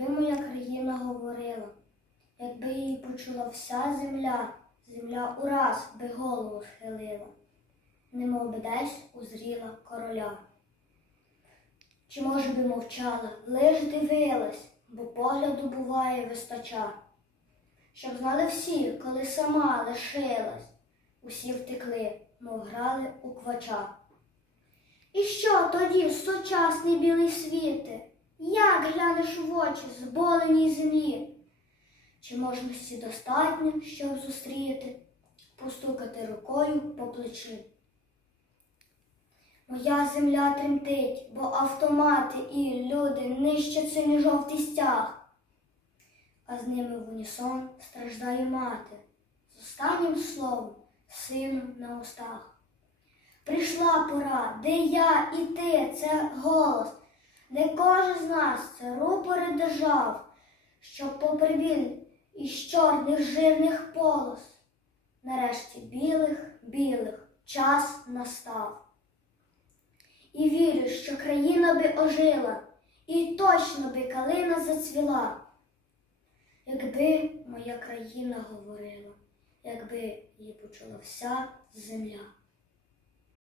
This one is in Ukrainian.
якби моя країна говорила, якби її почула вся земля, земля ураз би голову схилила, немов би десь узріла короля. Чи може би мовчала, лиш дивилась, бо погляду буває вистача. Щоб знали всі, коли сама лишилась, усі втекли, мов грали у квача. І що тоді сучасний білий світи? Як глянеш в очі зболеній землі? Чи можності достатньо, щоб зустріти, постукати рукою по плечі? Моя земля тремтить, бо автомати і люди нищаться, ніж жовтий стяг, а з ними в унісон страждає мати з останнім словом сином на устах. Прийшла пора, де я і ти це голос, де кожен з нас рупори держав, що попри біль із чорних жирних полос, нарешті білих, білих час настав. І вірю, що країна би ожила, і точно би калина зацвіла, якби моя країна говорила, якби її почула вся земля.